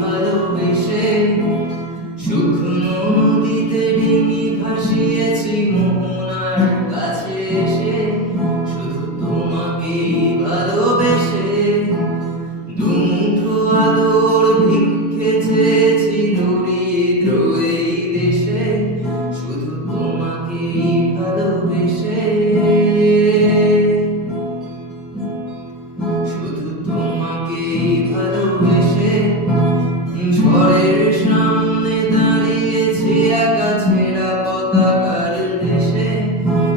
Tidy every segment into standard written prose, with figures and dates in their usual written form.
ভালোবেসে শুকনো নদীতে ডিঙি ভাসিয়েছি মোহনার কাছে এসে, শুধু তোমাকেই ভালোবেসে দুমুঠো আলোর ভিক্ষে চেয়েছি দরিদ্র এই দেশে, শুধু তোমাকেই ভালোবেসে, শুধু তোমাকেই ভালোবেসে ঝড়ের সামনে দাঁড়িয়েছি একা ছেঁড়া পতাকার দেশে,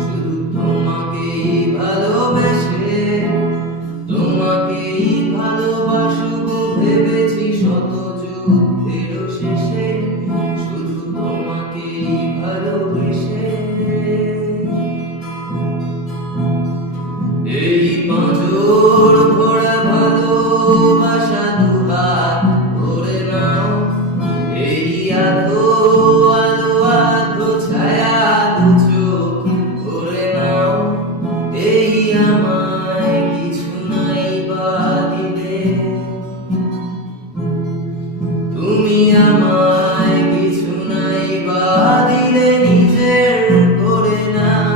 শুধু তোমাকেই ভালোবেসে তোমাকেই ভালোবাসবো ভেবেছি শত যুদ্ধের শেষে, শুধু তোমাকেই ভালোবেসে। এই পাঁজর ভরা ভালোবাসা দুহাত ভরে নাও, এই আধো আলো আধো ছায়া দু চোখ ভরে নাও, এই আমায় কিছু নাই বা দিলে, তুমি আমায় কিছু নাই বা দিলে নিজের করে নাও,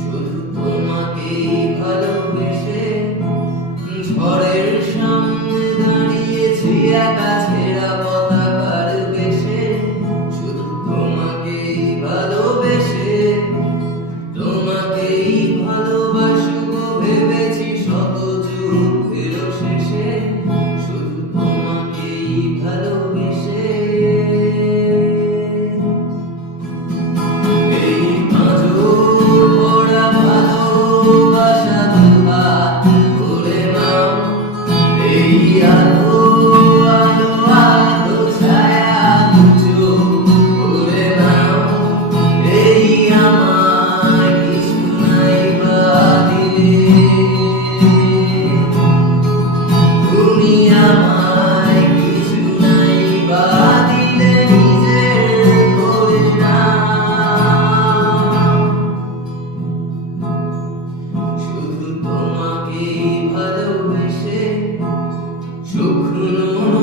শুধু তোমাকেই ভালোবেসে ঝড়ের সামনে দাঁড়িয়েছি একা ছেঁড়া পতাকার বেশে, শুধু তোমাকেই ভালোবেসে তোমাকেই ভালোবাসবো ভেবেছি শত যুদ্ধের শেষে, শুধু তোমাকেই ভালোবেসে। এই পাঁজর ভরা ভালোবাসা দুহাত ভরে নাও, এই আলো আলো আলো ছায়া দু চোখ ভরে নাও, এই আমায় কিছু নাই বা দিলে, তুমি আমায় কিছু নাই বা দিলে নিজের করে নাও, শুধু তোমাকেই ভালোবেসে শুকনো